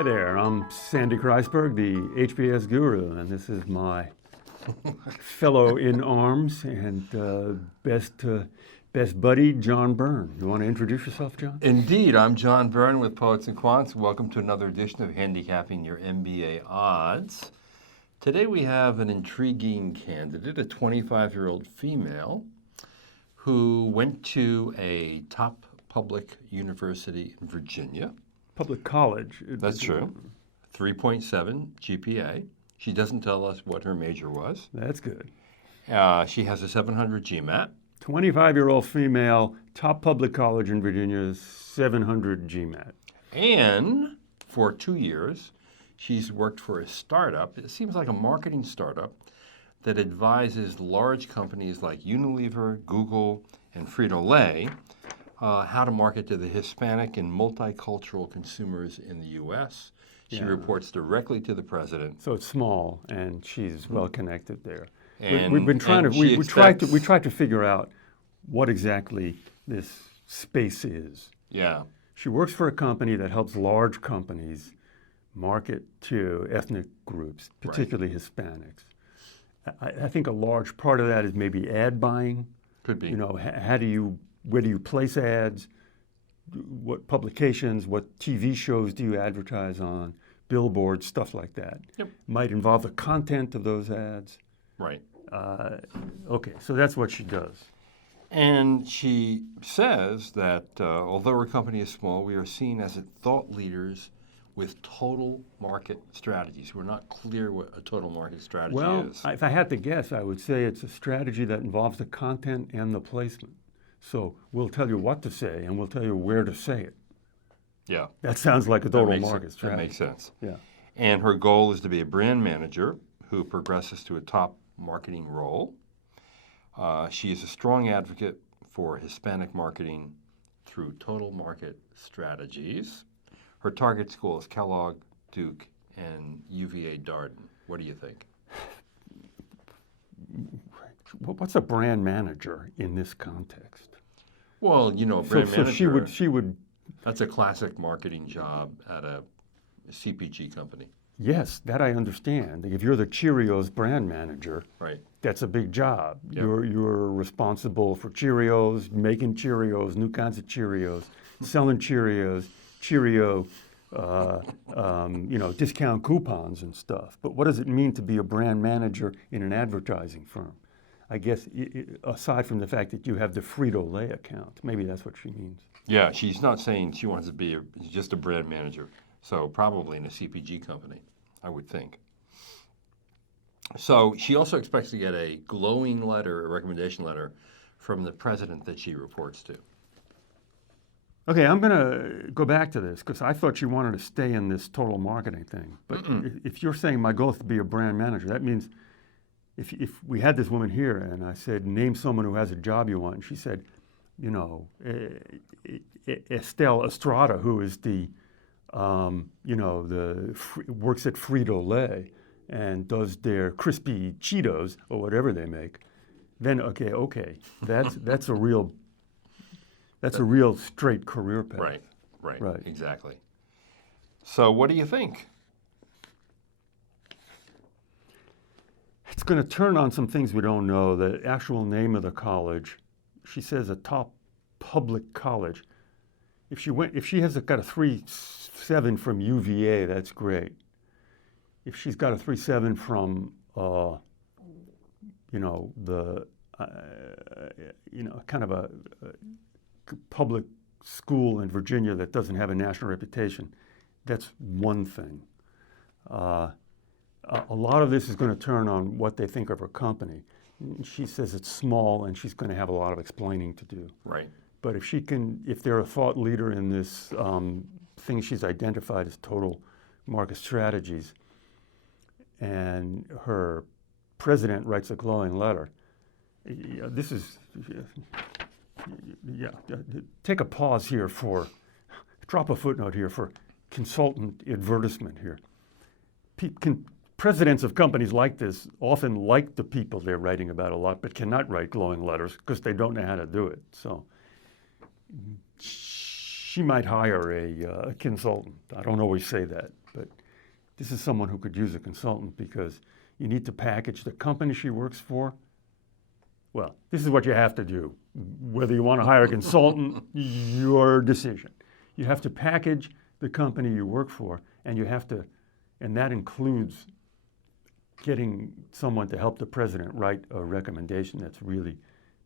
Hi there, I'm Sandy Kreisberg, the HBSGuru, and this is my fellow in arms and best buddy, John Byrne. You want to introduce yourself, John? Indeed, I'm John Byrne with Poets&Quants. Welcome to another edition of Handicapping Your MBA Odds. Today we have an intriguing candidate, a 25-year-old female who went to a top public university in Virginia. Public college. That's true. 3.7 GPA. She doesn't tell us what her major was. That's good. She has a 700 GMAT. 25-year-old female, top public college in Virginia, 700 GMAT. And for 2 years, she's worked for a startup. It seems like a marketing startup that advises large companies like Unilever, Google, and Frito-Lay how to market to the Hispanic and multicultural consumers in the U.S. She reports directly to the president. So it's small, and she's well connected there. And We've been trying to we tried to figure out what exactly this space is. Yeah. She works for a company that helps large companies market to ethnic groups, particularly Hispanics. I think a large part of that is maybe ad buying. Could be. You know, where do you place ads? What publications, what TV shows do you advertise on? Billboards, stuff like that. Yep. Might involve the content of those ads. Right. Okay, so that's what she does. And she says that although our company is small, we are seen as thought leaders with total market strategies. We're not clear what a total market strategy is. Well, if I had to guess, I would say it's a strategy that involves the content and the placement. So we'll tell you what to say, and we'll tell you where to say it. Yeah. That sounds like a total market strategy. That makes sense. Yeah. And her goal is to be a brand manager who progresses to a top marketing role. She is a strong advocate for Hispanic marketing through total market strategies. Her target school is Kellogg, Duke, and UVA Darden. What do you think? What's a brand manager in this context? Well, you know, a brand manager. So she would. That's a classic marketing job at a CPG company. Yes, that I understand. If you're the Cheerios brand manager, right, that's a big job. Yep. You're responsible for Cheerios, making Cheerios, new kinds of Cheerios, selling Cheerios, Cheerio, discount coupons and stuff. But what does it mean to be a brand manager in an advertising firm? I guess aside from the fact that you have the Frito-Lay account, maybe that's what she means. Yeah, she's not saying she wants to be just a brand manager. So probably in a CPG company, I would think. So she also expects to get a glowing letter, a recommendation letter, from the president that she reports to. Okay, I'm going to go back to this because I thought she wanted to stay in this total marketing thing. But if you're saying my goal is to be a brand manager, that means if we had this woman here and I said, name someone who has a job you want, and she said, Estelle Estrada, who is works at Frito-Lay and does their crispy Cheetos or whatever they make, then okay, that's a real straight career path. Right, exactly. So what do you think? It's going to turn on some things we don't know. The actual name of the college, she says a top public college. If she has got a 3.7 from UVA, that's great. If she's got a 3.7 from kind of a public school in Virginia that doesn't have a national reputation, that's one thing. A lot of this is going to turn on what they think of her company. She says it's small, and she's going to have a lot of explaining to do. Right. But if they're a thought leader in this thing she's identified as total market strategies, and her president writes a glowing letter, take a pause here drop a footnote here for consultant advertisement here. Presidents of companies like this often like the people they're writing about a lot, but cannot write glowing letters because they don't know how to do it. So she might hire a consultant. I don't always say that, this is someone who could use a consultant because you need to package the company she works for. Well, this is what you have to do. Whether you want to hire a consultant, your decision. You have to package the company you work for, and that includes getting someone to help the president write a recommendation that's really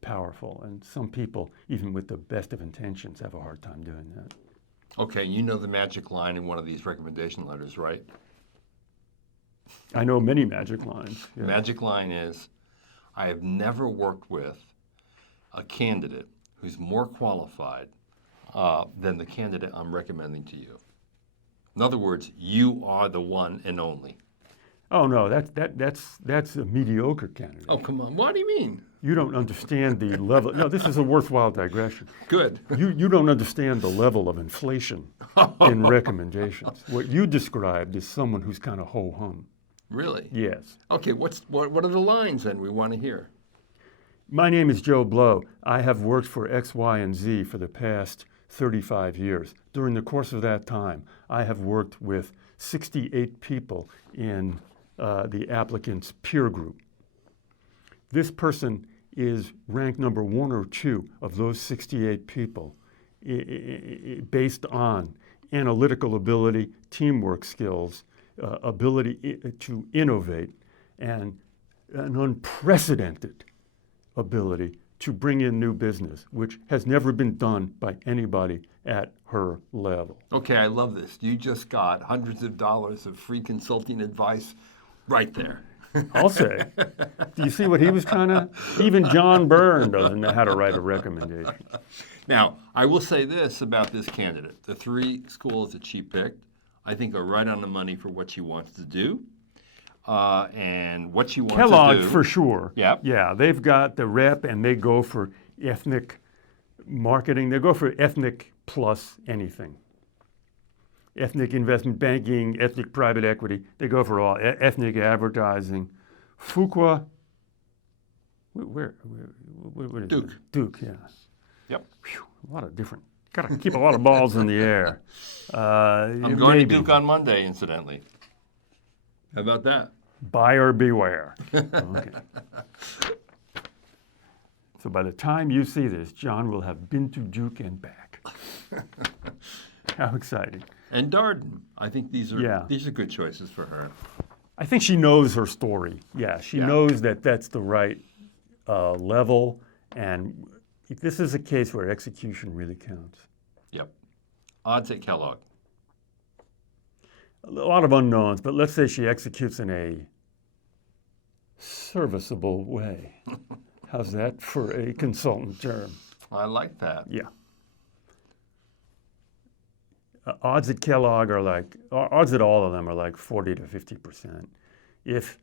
powerful. And some people, even with the best of intentions, have a hard time doing that. Okay, you know the magic line in one of these recommendation letters, right? I know many magic lines. The magic line is, I have never worked with a candidate who's more qualified than the candidate I'm recommending to you. In other words, you are the one and only. Oh no, that's a mediocre candidate. Oh, come on. What do you mean? You don't understand the level. No, this is a worthwhile digression. Good. You don't understand the level of inflation in recommendations. What you described is someone who's kind of ho-hum. Really? Yes. Okay, what are the lines then we want to hear? My name is Joe Blow. I have worked for X, Y, and Z for the past 35 years. During the course of that time, I have worked with 68 people in the applicant's peer group. This person is ranked number 1 or 2 of those 68 people based on analytical ability, teamwork skills, ability to innovate, and an unprecedented ability to bring in new business, which has never been done by anybody at her level. Okay, I love this. You just got hundreds of dollars of free consulting advice right there. I'll say. Do you see what he was trying to? Even John Byrne doesn't know how to write a recommendation. Now, I will say this about this candidate. The 3 schools that she picked, I think, are right on the money for what she wants to do and what she wants to do. Kellogg, for sure. Yep. Yeah, they've got the rep, and they go for ethnic marketing. They go for ethnic plus anything. Ethnic investment banking, ethnic private equity. They go for all. Ethnic advertising. Fuqua. Where is Duke. it? Duke, yeah. Yep. Whew, a lot of different. Got to keep a lot of balls in the air. I'm going to Duke on Monday, incidentally. How about that? Buyer beware. Okay. So by the time you see this, John will have been to Duke and back. How exciting. And Darden. I think these are good choices for her. I think she knows her story. Yeah, she knows that that's the right level. And this is a case where execution really counts. Yep. Odds at Kellogg. A lot of unknowns, but let's say she executes in a serviceable way. How's that for a consultant term? I like that. Yeah. Odds at Kellogg are like, odds at all of them are like 40 to 50%. If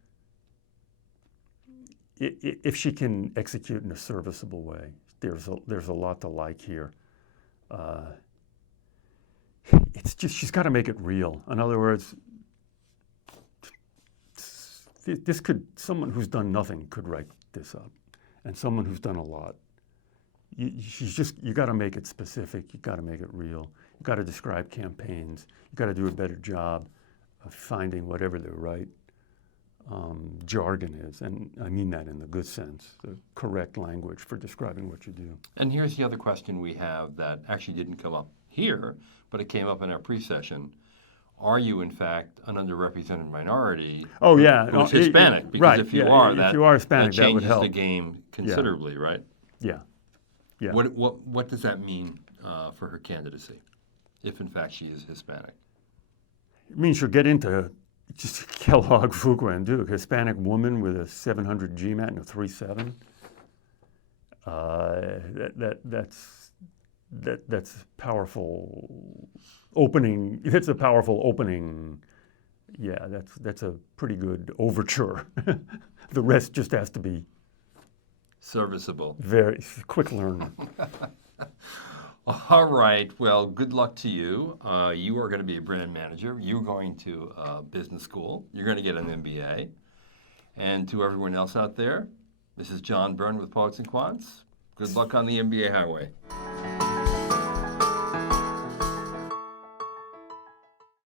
she can execute in a serviceable way, there's a lot to like here. It's just, she's got to make it real. In other words, someone who's done nothing could write this up, and someone who's done a lot. You got to make it specific. You got to make it real. You got to describe campaigns. You got to do a better job of finding whatever the right jargon is, and I mean that in the good sense, the correct language for describing what you do. And here's the other question we have that actually didn't come up here, but it came up in our pre-session. Are you, in fact, an underrepresented minority? Oh, yeah. Who's Hispanic? Because right, if you are, if you are Hispanic, that that would changes help. the game considerably, right? Yeah. Yeah. What does that mean for her candidacy, if in fact she is Hispanic? It means she'll get into just Kellogg, Fuqua, and Duke. Hispanic woman with a 700 GMAT and a 3.7. That's powerful opening. It's a powerful opening. Yeah, that's a pretty good overture. The rest just has to be serviceable. Very quick learner. All right. Well, good luck to you. You are going to be a brand manager. You're going to business school. You're going to get an MBA. And to everyone else out there, this is John Byrne with Poets and Quants. Good luck on the MBA highway.